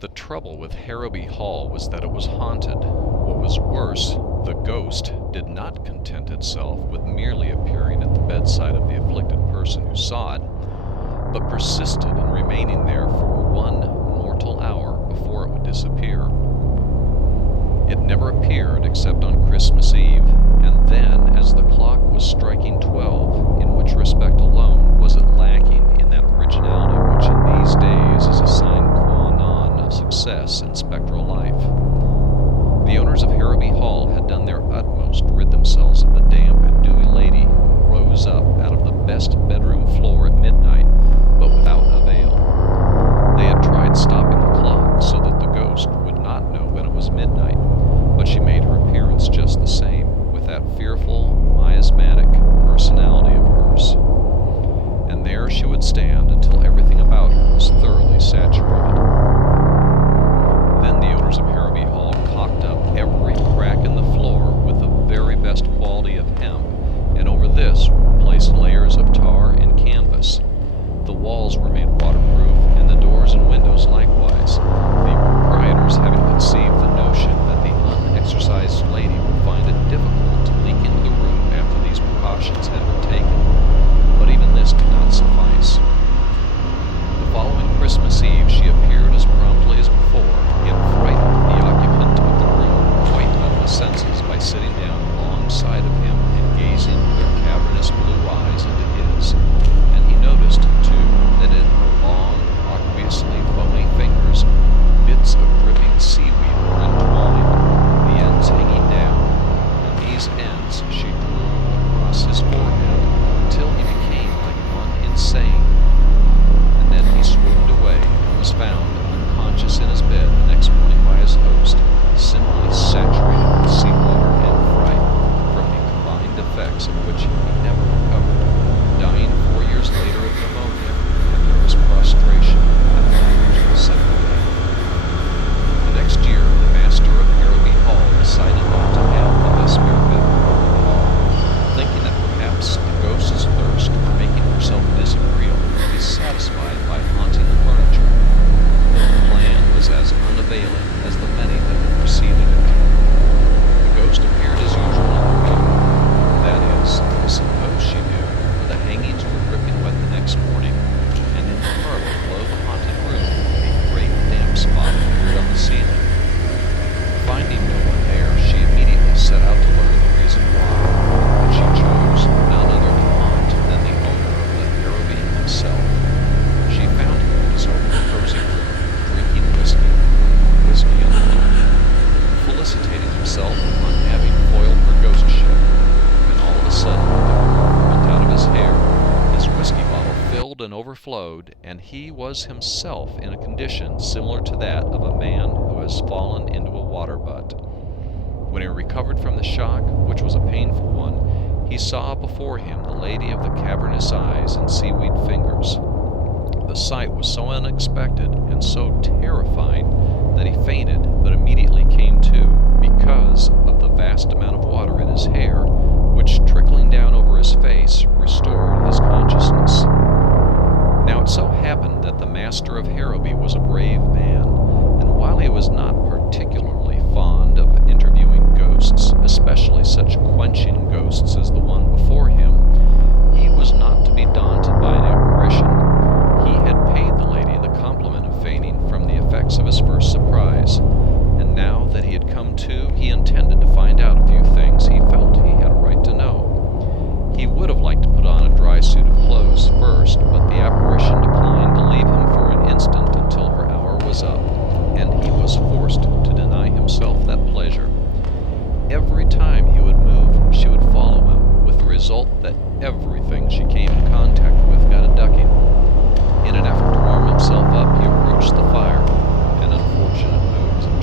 The trouble with Harrowby Hall was that it was haunted. What was worse, the ghost did not content itself with merely appearing at the bedside of the afflicted person who saw it, but persisted in remaining there for one mortal hour before it would disappear. It never appeared except on Christmas Eve, and then as the clock was striking 12, in which respect alone was it lacking in that originality which in these days is a sine qua non of success in spectral life. The owners of Harrowby Hall had done their utmost to rid themselves of the damp and dewy lady who rose up out of the best bedroom floor at midnight, but without avail. They had tried stopping the clock so that the ghost would not know when it was midnight, but she made her appearance just the same, with that fearful, miasmatic personality of hers. And there she would stand until everything about her was thoroughly saturated. Then the owners of Harrowby Hall caulked up every crack in the floor with the very best quality of hemp, and over this were placed layers of tar and canvas. The walls were made waterproof, and the doors and windows likewise, the proprietors having conceived the notion that the unexercised lady would find it difficult to leak into the room after these precautions had been taken. But even this did not suffice. The following Christmas Eve she appeared as promptly as before, and frightened the occupant of the room quite out of his senses by sitting down alongside of him and gazing with her cavernous blue eyes into his. And he noticed, too, that in her long, obviously bony fingers, bits of dripping seaweed were entwined, the ends hanging down, and these ends she drew across his forehead until he became like one insane. And then he swooned away and was found unconscious in his bed the next morning by his host, simply saturated with seawater and fright, from the combined effects of which he never recovered, dying 4 years later of pneumonia and nervous prostration at the age of 70. The next year, the master of Harrowby Hall decided not to have the Vesper bedroom at all, thinking that perhaps the ghost's thirst for making herself disagreeable would be satisfied by haunting the furniture. The plan was as unavailing as the many that had preceded it. The ghost appeared as usual in the room. That is, suppose she knew, for the hangings were dripping wet the next morning, and in the parlor below the haunted room a great damp spot appeared on the ceiling. Finding no one there, she immediately set out to learn the reason why, and she chose none other to haunt than the owner of the Harrowby himself. She found him in his own cozy room, drinking whiskey on the lawn, felicitating himself upon having foiled her ghostship, when all of a sudden the curl went out of his hair, his whiskey bottle filled and overflowed, and he was himself in a condition similar to that of a man who has fallen into a water butt. When he recovered from the shock, which was a painful one, he saw before him the lady of the cavernous eyes and seaweed fingers. The sight was so unexpected and so terrifying that he fainted, but immediately came to, because of the vast amount of water in his hair, which, trickling down over his face, restored his consciousness. Now it so happened that the master of Harrowby was a brave man, and while he was not particularly fond of interviewing ghosts, especially such quenching ghosts as the one before him, he was not to be daunted by an apparition. He had paid the lady the compliment of feigning from the effects of his first surprise, and now that he had come to, he intended to find out a few things he felt he had a right to know. He would have liked to put on a dry suit of clothes first, but the apparition declined to leave him for an instant until her hour was up, and he was forced to deny himself that pleasure. Every time he would move, she would follow him, with the result that everything she came in contact with got a ducking. In an effort to warm himself up, he approached the fire, an unfortunate move as it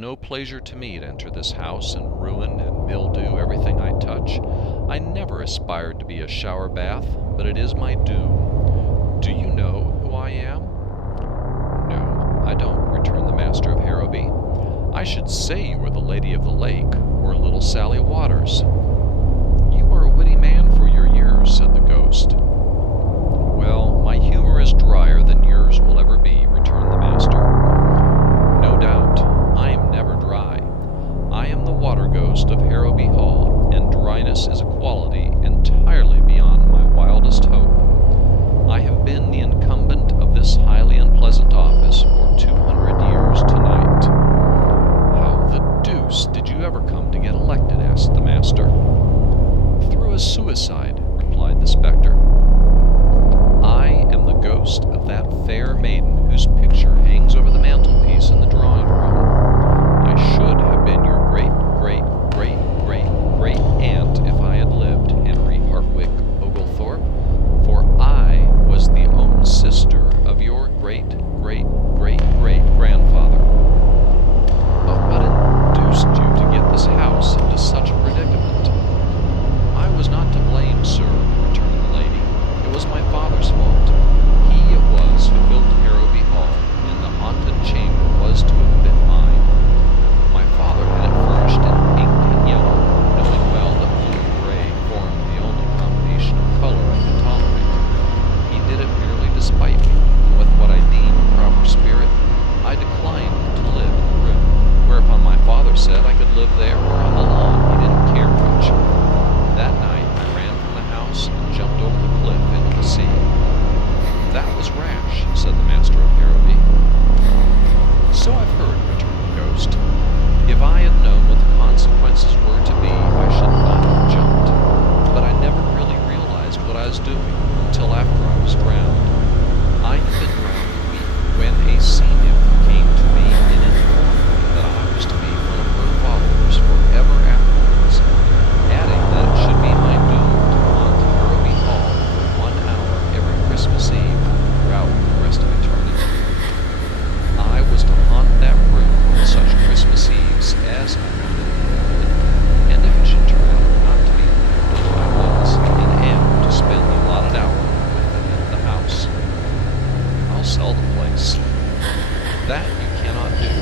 no pleasure to me to enter this house and ruin and mildew everything I touch. I never aspired to be a shower bath, but it is my doom. Do you know who I am?" "No, I don't," returned the master of Harrowby. "I should say you were the Lady of the Lake, or little Sally Waters." "You are a witty man for your years," said the ghost. "Well, my humor is drier than yours will ever be," returned the master. "No doubt. I am never dry. I am the water ghost of Harrowby Hall, and dryness is a quality entirely beyond my wildest hope. I have been the incumbent of this highly unpleasant office for 200 years tonight." "How the deuce did you ever come to get elected?" asked the master. "Through a suicide," replied the specter. "I am the ghost of that fair maiden whose picture hangs over the mantelpiece in the drawing room. I should have been your great-great-great-great-great-aunt if I had lived, Henry Hartwick Oglethorpe, for I was the own sister of your great-great-great-great-grandfather. But what induced you to get this house into such a predicament?" "I was not to blame, sir," returned the lady. "It was my father's fault. He it was who built Harrowby Hall, and the haunted chamber was to have been mine. My father had it furnished in pink and yellow, knowing well that blue and gray formed the only combination of color I could tolerate. He did it merely to spite me, and with what I deemed proper spirit, I declined to live in the room, whereupon my father said I could live there or on the lawn, he didn't care which. That night I ran from the house and jumped over the cliff into the sea." "That was rash," said the master of Harrowby. "So I've heard," returned the ghost. "If I had known what the consequences were to be, I should not have jumped. But I never really realized what I was doing until after I was drowned. I had been drowned a week when a sea nymph came to me and informed me that I was to be one of her followers forever afterwards, adding that it should be my doom to haunt Harrowby Hall for 1 hour every Christmas Eve throughout the rest of eternity. I was to haunt that room on such Christmas Eves as I found it good, and if it should turn out not to be that, I was and am to spend the allotted hour with them in the house. I'll sell the place. That you cannot do,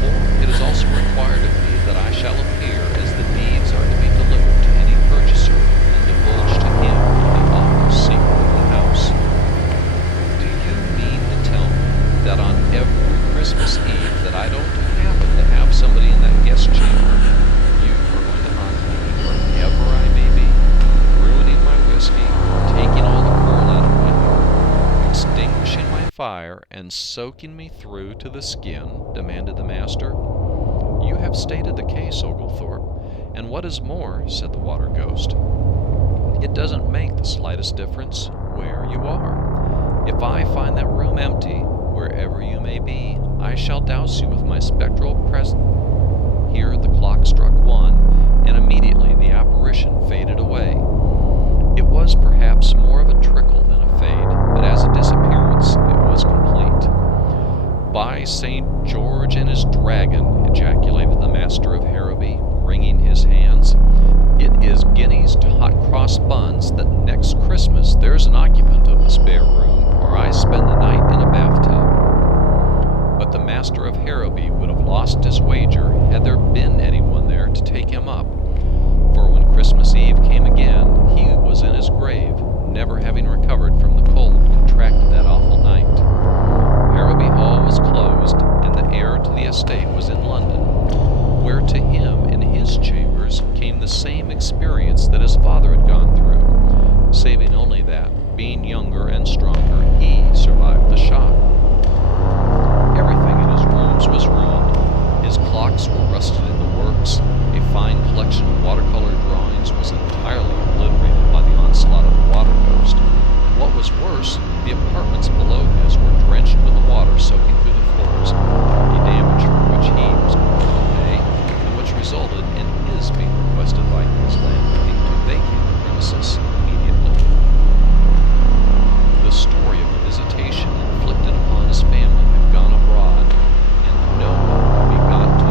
for it is also required of me that I shall appear as the deeds are to be delivered to any purchaser and divulge to him the awful secret of the house. Do you mean to tell me that on every Christmas Eve that I don't happen to have somebody in that guest chamber, you are going to haunt me wherever I may be, ruining my whiskey, taking all the coal out of my hair, extinguishing my fire, and soaking me through to the skin?" demanded the master. "You have stated the case, Oglethorpe, and what is more," said the water ghost, "it doesn't make the slightest difference where you are. If I find that room empty, wherever you may be, I shall douse you with my spectral presence." Here the clock struck 1, and immediately the apparition faded away. It was perhaps more of a trickle than a fade, but as a disappearance it was complete. "By St. George and his dragon," ejaculated the master of Harrowby, wringing his hands, "it is guineas to hot cross buns that next Christmas there's an occupant of the spare room, or I spend the night in a bathtub." But the master of Harrowby would have lost his wager had there been anyone there to take him up, for when Christmas Eve came again, he was in his grave, never having recovered from the cold contracted that awful night. Harrowby Hall was closed, and the heir to the estate was in London, where to him in his chambers came the same experience that his father had gone through, saving only that, being younger and stronger, he survived the shock. Everything in his rooms was ruined. His clocks were rusted in the works, a fine collection of watercolor drawings was entirely obliterated by the onslaught of the water ghost, and what was worse, the apartments below his were drenched with the water soaking through the floors, a damage for which he was compelled to pay, and which resulted in his being requested by his landlady to vacate the premises immediately. The story of the visitation inflicted upon his family had gone abroad, and no one could be got to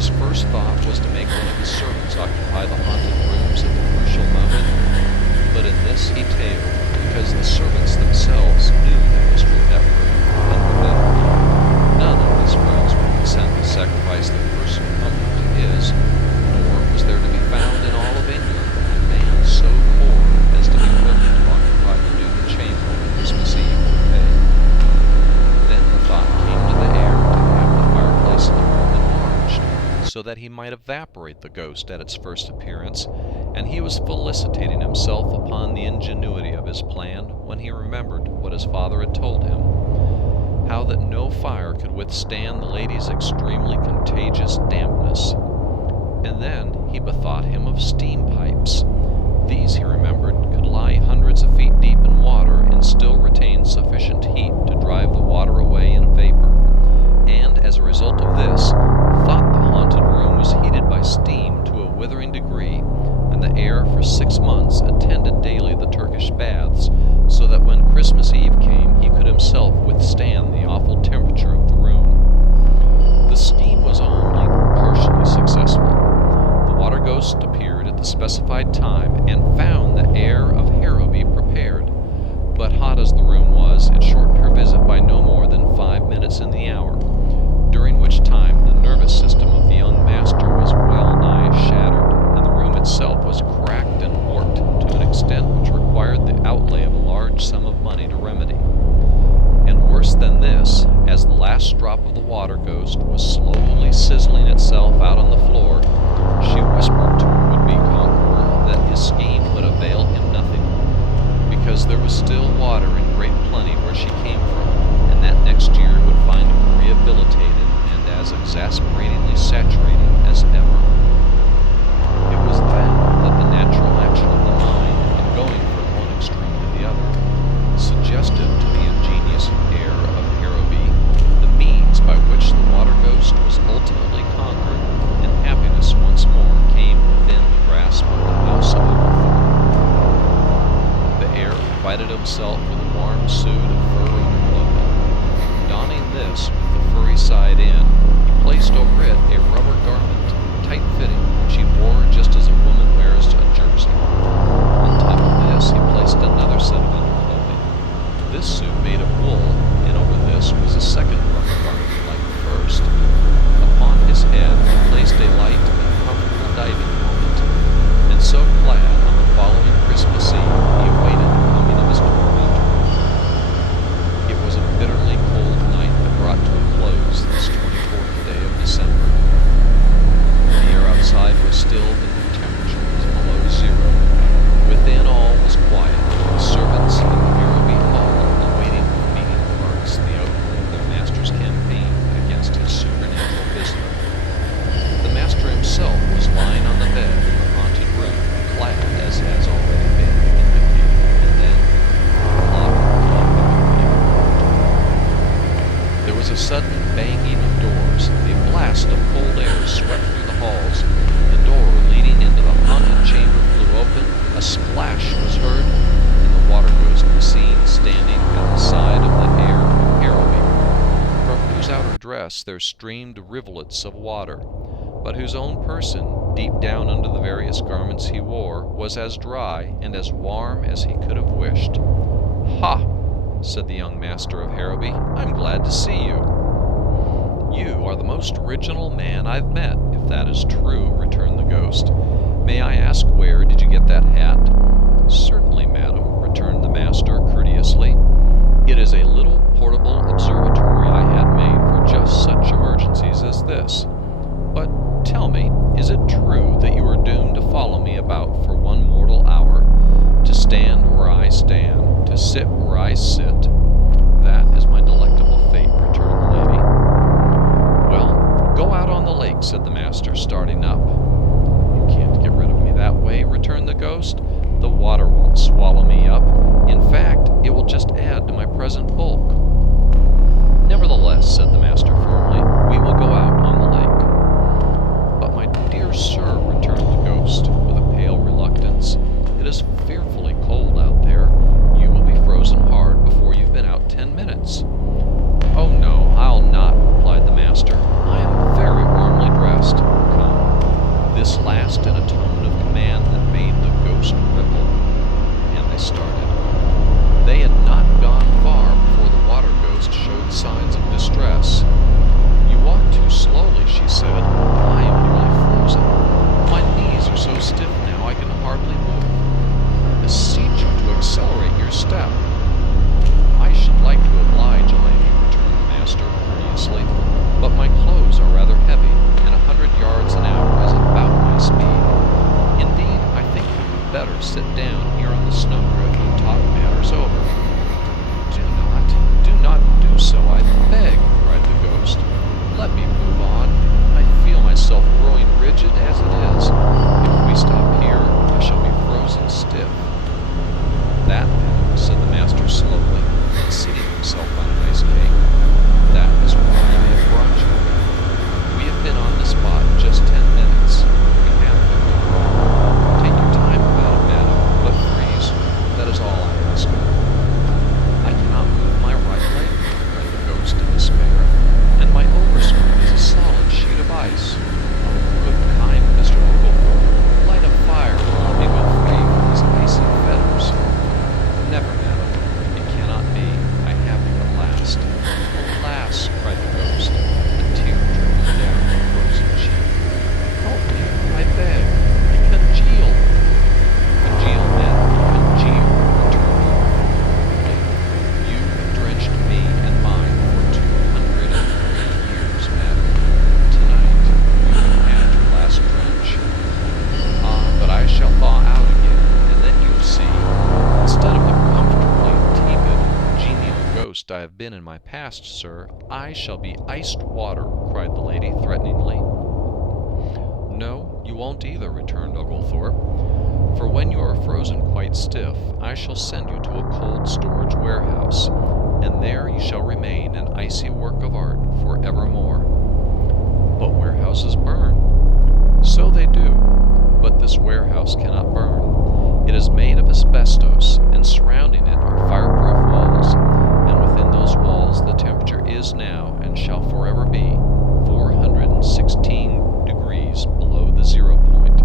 His first thought was to make one of his servants occupy the haunted rooms at the crucial moment, but in this he tailed, because the servants themselves knew the history of that room and were better. None of these rooms would consent to sacrifice their personal comfort to his, nor was there to be found in all of England a man so poor as to be willing to occupy the doomed chamber on Christmas Eve for pay. Then the thought came to the heir to have the fireplace in the room enlarged, so that he might evaporate the ghost at its first appearance, and he was felicitating himself upon the ingenuity of his plan when he remembered what his father had told him, how that no fire could withstand the lady's extremely contagious dampness. And then he bethought him of steam pipes. These, he remembered, could lie hundreds of feet deep in water and still retain sufficient heat to drive the water away in vapor, and as a result of this, thought the haunted room was heated by steam to a withering degree, and the heir for 6 months attended daily the Turkish baths, so that when Christmas Eve came he could himself withstand the awful temperature of the room. The scheme was only partially successful. The water ghost appeared at the specified time and found the heir of Harrowby prepared, but hot as the room was, it shortened her visit by no more than 5 minutes in the hour, during which time the nervous system of the young master was well nigh shattered, and the room itself was cracked and warped to an extent which required the outlay of a large sum of money to remedy. And worse than this, as the last drop of the water ghost was slowly sizzling itself out on the floor, she whispered to her would-be conqueror that his scheme would avail him nothing, because there was still water in great plenty where she came from, and that next year would find her rehabilitated and as exasperatingly saturating as ever. It was then that the natural action of the mind, in going from one extreme to the other, suggested to the ingenious heir of Harrowby the means by which the water ghost was ultimately conquered, and happiness once more came within the grasp of the house of Overthorn. The heir provided himself with a warm suit of fur underclothing. Donning this with the furry side in, he placed over it a rubber garment, tight-fitting, which he wore just as a woman wears a jersey. On top of this he placed another set of underclothing. This suit made of wool, and over this was a second rubber garment like the first. Upon his head he placed a light and comfortable diving helmet, and so clad on the following Christmas Eve he awaited the coming of his tormentor. It was a bitterly cold night that brought to a close this 24th day of December. The air outside was still, but the temperature was below zero. Within all was quiet, the servants in the Harrowby Hall awaiting with beating hearts the outcome of their master's campaign against his supernatural visitor. The master himself was lying on the bed in the haunted room, clad as has already been indicated, and then the clock came back. There was a sudden banging of doors. A blast of cold air swept through the halls. The door leading into the haunted chamber flew open. A splash was heard, and the water ghost was seen standing at the side of the heir of Harrowby, from whose outer dress there streamed rivulets of water, but whose own person, deep down under the various garments he wore, was as dry and as warm as he could have wished. "Ha!" said the young master of Harrowby. "I'm glad to see you." "You are the most original man I've met, if that is true," returned the ghost. "May I ask where did you get that hat?" "Certainly, madam," returned the master courteously. "It is a little portable observatory I had made for just such emergencies as this. But tell me, is it true that you are doomed to follow me about for one mortal hour, to stand where I stand, to sit where I sit?" "That is my delectable fate," returned the lady. "Well, go out on the lake," said the master, starting up. "You can't get rid of me that way," returned the ghost. "The water won't swallow me up. In fact, it will just add to my present bulk." are rather heavy, and 100 yards an hour is about my speed. Indeed, I think we would better sit down here on the snowdrift and talk matters over." Do not do so, I beg," cried the ghost. "Let me move on. I feel myself growing rigid as it is. If we stop here, I shall be frozen stiff." "That, madam," said the master slowly, seating himself on an ice cake, "that is why I have brought you. We have been on the spot just 10 minutes. We have 50. Take your time about it, madam, but freeze. That is all I ask." "I cannot move my right leg," cried the ghost in despair, "and my overskirt is a solid sheet of ice. Oh, good kind Mr. Oglethorpe, light a fire and let me go free from these icy fetters." "Never, madam. It cannot be. I have you at last." "Alas," cried the ghost, a tear trickling down her frozen cheek. "Help me, I beg. I congeal." "Congeal, madam, congeal," returned Oglethorpe. "You have drenched me and mine for 203 years, madam. Tonight you have had your last drench. Ah, but I shall thaw out again, and then you'll see. Instead of the comfortably timid, genial ghost I have been in my past, sir, I shall be iced water," cried the lady threateningly. "No, you won't either," returned Oglethorpe. "For when you are frozen quite stiff, I shall send you to a cold storage warehouse, and there you shall remain an icy work of art for evermore." "But warehouses burn." "So they do, but this warehouse cannot burn. It is made of asbestos, and surrounding it are fireproof walls, and within those walls the temperature is now, and shall forever be, 416 degrees below the 0 point,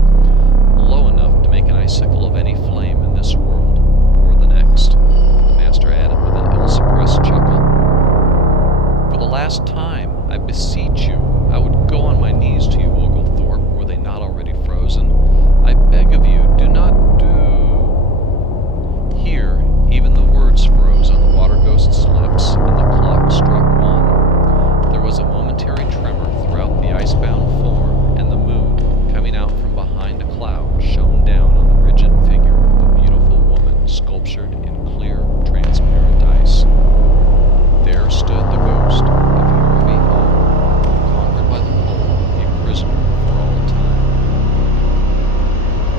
low enough to make an icicle of any flame in this world or the next," the master added with an ill-suppressed chuckle. "For the last time, I beseech you, I would go on my knees to you, Oglethorpe, were they not already frozen. I beg of you, do not do—" Here, even the words froze on the water ghost's lips, and the clock struck 1. There was a momentary tremor throughout the icebound form, and the moon, coming out from behind a cloud, shone down on the rigid figure of a beautiful woman sculptured in clear, transparent ice. There stood the ghost of Harrowby Hall, conquered by the cold, a prisoner for all time.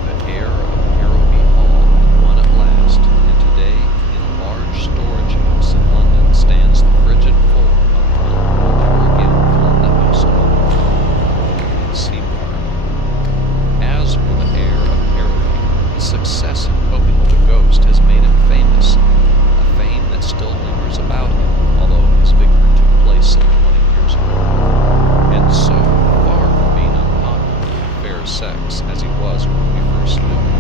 The air of Harrowby Hall had won at last, and today, in a large storage house in London, stands the frigid form of one who will never again flood the house of Oglethorpe and Seymour. As for the air of Harrowby, his success in coping with a ghost has made him famous, a fame that still lingers about him, although his victory took place some 20 years ago. And so, far from being unpopular with the fair sex, as he was when we first knew him,